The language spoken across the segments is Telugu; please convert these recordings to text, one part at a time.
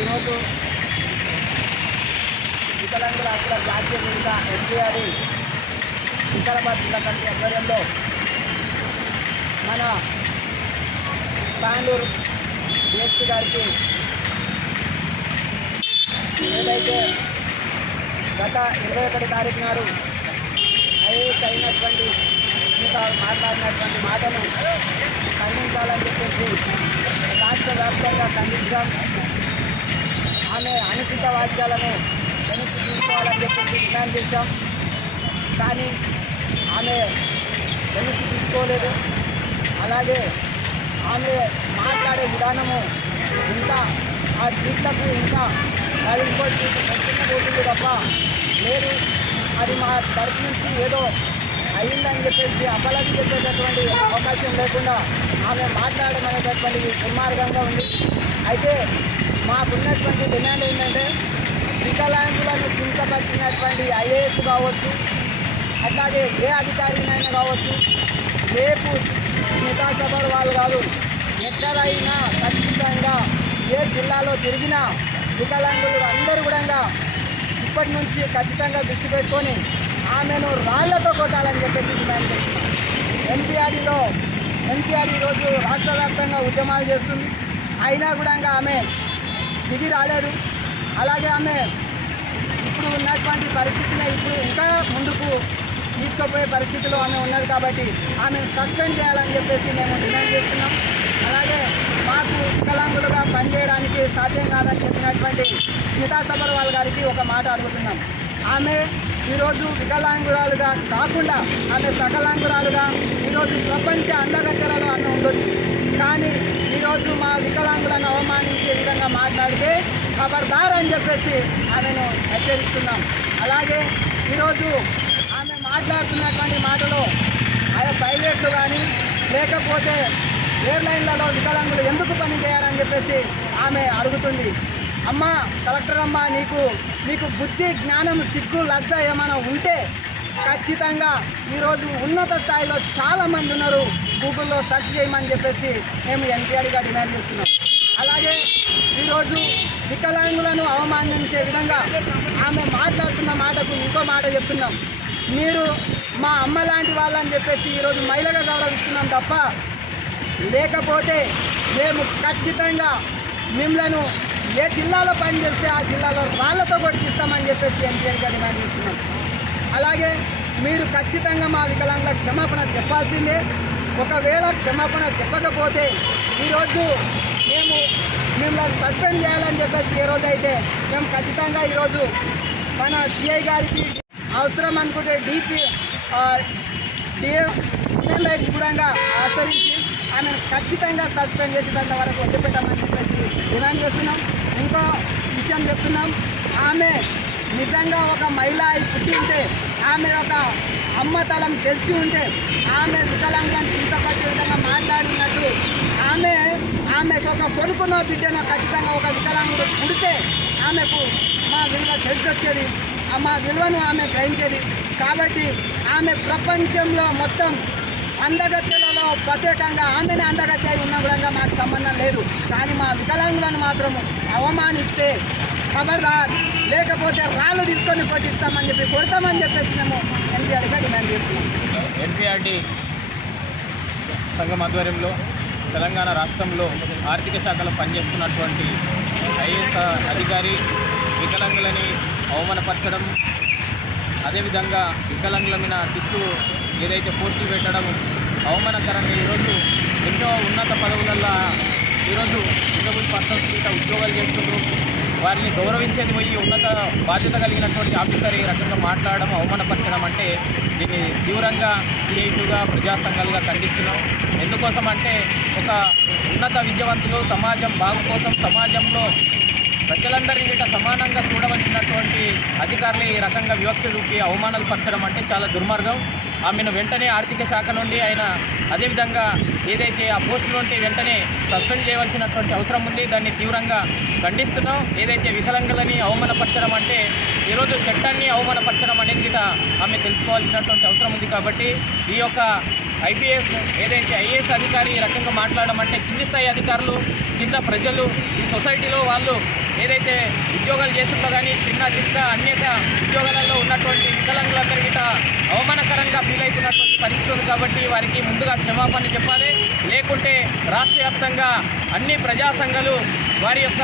ఈరోజు వికలాంగుల హక్కుల జాతీయ వేదిక ఎన్టీఆర్ఈ వికారాబాద్ జిల్లా కమిటీ ఆధ్వర్యంలో మన తాండూరు డిఎస్పీ గారికి ఏదైతే గత ఇరవై ఒకటి తారీఖు నాడు ఐఏఎస్ అయినటువంటి మాట్లాడినటువంటి మాటను ఖండించాలని చెప్పేసి రాష్ట్ర వ్యాప్తంగా ఖండించాం. ఆమె అనుచిత వాక్యాలను వెనక్కి తీసుకోవాలని చెప్పేసి డిమాండ్ చేశాం. కానీ ఆమె వెనక్కి తీసుకోలేదు. అలాగే ఆమె మాట్లాడే విధానము ఇంకా ఆ ట్వీట్లకు ఇంకా అది ఇంకో ట్వీట్ పోతుంది తప్ప లేదు. అది మా తరఫు నుంచి ఏదో అయిందని చెప్పేసి అపలకి చెప్పేటటువంటి అవకాశం లేకుండా ఆమె మాట్లాడడం దుర్మార్గంగా ఉంది. అయితే మాకున్నటువంటి డిమాండ్ ఏంటంటే వికలాంగులను కించపరిచినటువంటి ఐఏఎస్ కావచ్చు అట్లాగే ఏ అధికారినైనా కావచ్చు రేపు మిగతా సభలు వాళ్ళు కాదు ఎక్కడైనా ఖచ్చితంగా ఏ జిల్లాలో తిరిగినా వికలాంగులు అందరూ కూడా ఇప్పటి నుంచి ఖచ్చితంగా దృష్టి పెట్టుకొని ఆమెను రాళ్ళతో కొట్టాలని చెప్పేసి డిమాండ్ చేస్తున్నాం. ఎన్టీఆర్డీలో ఎన్టీఆర్డీ ఈరోజు రాష్ట్ర వ్యాప్తంగా ఉద్యమాలు చేస్తుంది. అయినా కూడా ఆమె దిగి రాలేదు అలాగే ఆమె ఇప్పుడు ఉన్నటువంటి పరిస్థితిని ఇప్పుడు ఇంకా ముందుకు తీసుకుపోయే పరిస్థితిలో ఆమె ఉన్నది కాబట్టి ఆమెను సస్పెండ్ చేయాలని చెప్పేసి మేము డిమాండ్ చేస్తున్నాం. అలాగే మాకు వికలాంగులుగా పనిచేయడానికి సాధ్యం కాదని చెప్పినటువంటి స్మితా సబర్వాల్ గారికి ఒక మాట అడుగుతున్నాం. ఆమె ఈరోజు వికలాంగురాలుగా కాకుండా ఆమె సకలాంగురాలుగా ఈరోజు ప్రపంచ అందగత్తెలలో ఆమె ఉండొచ్చు. కానీ ఈరోజు మా వికలాంగులను ఖబర్దార్ అని చెప్పేసి ఆమెను హెచ్చరిస్తున్నాం. అలాగే ఈరోజు ఆమె మాట్లాడుతున్నటువంటి మాటలో ఆయా పైలట్లు కానీ లేకపోతే ఎయిర్లైన్లలో వికలాంగులు ఎందుకు పని చేయాలని చెప్పేసి ఆమె అడుగుతుంది. అమ్మ కలెక్టర్ అమ్మ నీకు నీకు బుద్ధి జ్ఞానం సిగ్గు లజ్జ ఏమైనా ఉంటే ఖచ్చితంగా ఈరోజు ఉన్నత స్థాయిలో చాలామంది ఉన్నారు. గూగుల్లో సెర్చ్ చేయమని చెప్పేసి మేము ఎన్టీఆర్గా డిమాండ్ చేస్తున్నాం. అలాగే ఈరోజు వికలాంగులను అవమానించే విధంగా ఆమె మాట్లాడుతున్న మాటకు ఇంకో మాట చెప్తున్నాం. మీరు మా అమ్మ లాంటి వాళ్ళని చెప్పేసి ఈరోజు మహిళగా గౌరవిస్తున్నాం తప్ప లేకపోతే మేము ఖచ్చితంగా మిమ్మలను ఏ జిల్లాలో పనిచేస్తే ఆ జిల్లాలో రాళ్ళతో కొట్టిస్తామని చెప్పేసి ఎన్టీఆర్గా డిమాండ్ చేస్తున్నాం అలాగే మీరు ఖచ్చితంగా మా వికలాంగుల క్షమాపణ చెప్పాల్సిందే. ఒకవేళ క్షమాపణ చెప్పకపోతే ఈరోజు మిమ్మల్ని సస్పెండ్ చేయాలని చెప్పేసి ఈ రోజు అయితే మేము ఖచ్చితంగా ఈరోజు మన సిఐ గారికి అవసరం అనుకుంటే డీపీ డిఎం హ్యూమన్ రైట్స్ కూడా ఆచరించి ఆమె ఖచ్చితంగా సస్పెండ్ చేసేటంత వరకు వదిలిపెట్టామని చెప్పేసి డిమాండ్ చేస్తున్నాం. ఇంకో విషయం చెప్తున్నాం. ఆమె నిజంగా ఒక మహిళ అయి పుట్టి ఉంటే ఆమె ఒక అమ్మతలం తెలిసి ఉంటే ఆమె వికలాంగాన్ని చింతపరిచే విధంగా మాట్లాడినట్టు ఆమె ఆమెకు ఒక కొడుకునో బిడ్డనో ఖచ్చితంగా ఒక వికలాంగుడు పుడితే ఆమెకు మా విలువ తెలిసొచ్చేది. ఆ మా విలువను ఆమె గ్రహించేది. కాబట్టి ఆమె ప్రపంచంలో మొత్తం అందగత్యలలో ప్రత్యేకంగా ఆమెనే అందగత్య ఉన్న కూడా మాకు సంబంధం లేదు. కానీ మా వికలాంగులను మాత్రం అవమానిస్తే ఖబర్దార్ లేకపోతే రాళ్ళు తీసుకొని కొట్టిస్తామని చెప్పి కొడతామని చెప్పేసి మేము ఎన్టీఆర్గా డిమాండ్ చేస్తున్నాం. ఎన్పిఆర్డి సంఘం ఆధ్వర్యంలో తెలంగాణ రాష్ట్రంలో ఆర్థిక శాఖలో పనిచేస్తున్నటువంటి ఐఏఎస్ అధికారి వికలాంగులని అవమానపరచడం అదేవిధంగా వికలాంగుల మీద దిష్టు ఏదైతే పోస్టులు పెట్టడం అవమానకరంగా ఈరోజు ఎన్నో ఉన్నత పదవులలో ఈరోజు డిజబుల్ పర్సన్స్ కింద ఉద్యోగాలు చేస్తున్నారు వారిని గౌరవించేది పోయి ఉన్నత బాధ్యత కలిగినటువంటి ఆఫీసర్ ఈ రకంగా మాట్లాడడం అవమానపరచడం అంటే దీన్ని తీవ్రంగా సిఐటిగా ప్రజాసంఘాలుగా ఖండిస్తున్నాం. ఎందుకోసం అంటే ఒక ఉన్నత విద్యావంతులు సమాజం బాగు కోసం సమాజంలో ప్రజలందరినీ గిట్ట సమానంగా చూడవలసినటువంటి అధికారులు ఈ రకంగా వివక్ష చూపి అవమానాలు పరచడం అంటే చాలా దుర్మార్గం. ఆమెను వెంటనే ఆర్థిక శాఖ నుండి ఆయన అదేవిధంగా ఏదైతే ఆ పోస్టు నుండి వెంటనే సస్పెండ్ చేయవలసినటువంటి అవసరం ఉంది. దాన్ని తీవ్రంగా ఖండిస్తున్నాం. ఏదైతే వికలాంగులని అవమానపరచడం అంటే ఈరోజు చట్టాన్ని అవమానపరచడం అనేది గిట్ట ఆమె తెలుసుకోవాల్సినటువంటి అవసరం ఉంది కాబట్టి ఈ యొక్క ఐపీఎస్ ఏదైతే ఐఏఎస్ అధికారి ఈ రకంగా మాట్లాడడం అంటే కింది స్థాయి అధికారులు కింద ప్రజలు ఈ సొసైటీలో వాళ్ళు ఏదైతే ఉద్యోగాలు చేస్తుందో కానీ చిన్న చిన్న అనేక ఉద్యోగాలలో ఉన్నటువంటి వికలాంగులందరికీ అవమానకరంగా ఫీల్ అవుతున్నటువంటి పరిస్థితి ఉంది కాబట్టి వారికి ముందుగా క్షమాపణ చెప్పాలి. లేకుంటే రాష్ట్ర వ్యాప్తంగా అన్ని ప్రజా సంఘాలు వారి యొక్క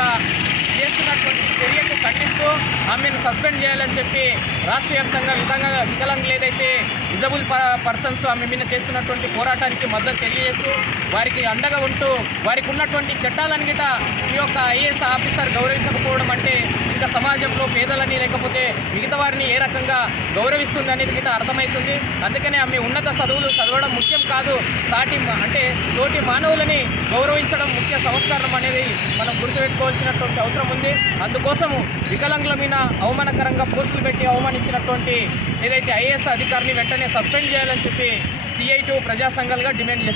చేస్తున్నటువంటి చర్యకు ఖండిస్తూ ఆమెను సస్పెండ్ చేయాలని చెప్పి రాష్ట్ర వ్యాప్తంగా వికలాంగ వికలాంగులు ఏదైతే డిజబుల్ పర్సన్స్ ఆమె మీద చేస్తున్నటువంటి పోరాటానికి మద్దతు తెలియజేస్తూ వారికి అండగా ఉంటూ వారికి ఉన్నటువంటి చట్టాలను గిట ఈ యొక్క ఐఏఎస్ ఆఫీసర్ గౌరవించకపోవడం అంటే ఇంకా సమాజంలో పేదలని లేకపోతే మిగతా వారిని ఏ రకంగా గౌరవిస్తుంది అనేది గిట అర్థమవుతుంది. అందుకనే ఆమె ఉన్నత చదువులు చదవడం ముఖ్యం కాదు. సాటి అంటే తోటి మానవులని గౌరవించడం ముఖ్య సంస్కారం అనేది మనం గుర్తుపెట్టుకోవాల్సినటువంటి అవసరం ఉంది. అందుకోసము వికలాంగుల మీద అవమానకరంగా పోస్టులు పెట్టి సంబంధించినటువంటి ఏదైతే ఐఏఎస్ అధికారిని వెంటనే సస్పెండ్ చేయాలని చెప్పి సిఐ టూ ప్రజా సంఘాలుగా డిమాండ్ చేస్తుంది